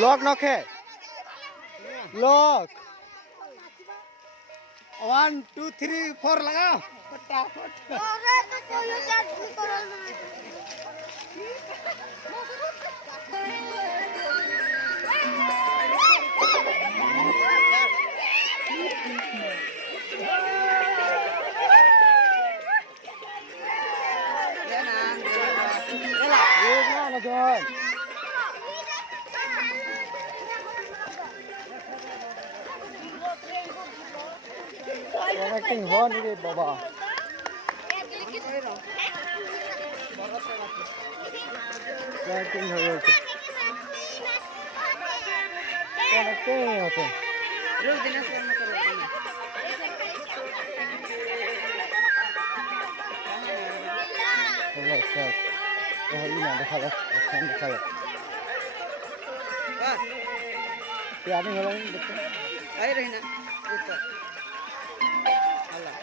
Lock knock है लॉक 1 2 3 4 लगाओ फटाफट। अरे तो कोई चार्ज भी करो ना। ना जोन कनेक्टिंग हो नहीं रे बाबा कनेक्टिंग हो गया कनेक्टिंग नहीं होते रुक देना से मत करो। चलो सर ये ही ना दिखा दो अच्छा दिखा दो हां क्या नहीं हो रहा है देखो आई रही ना ऊपर। अल्लाह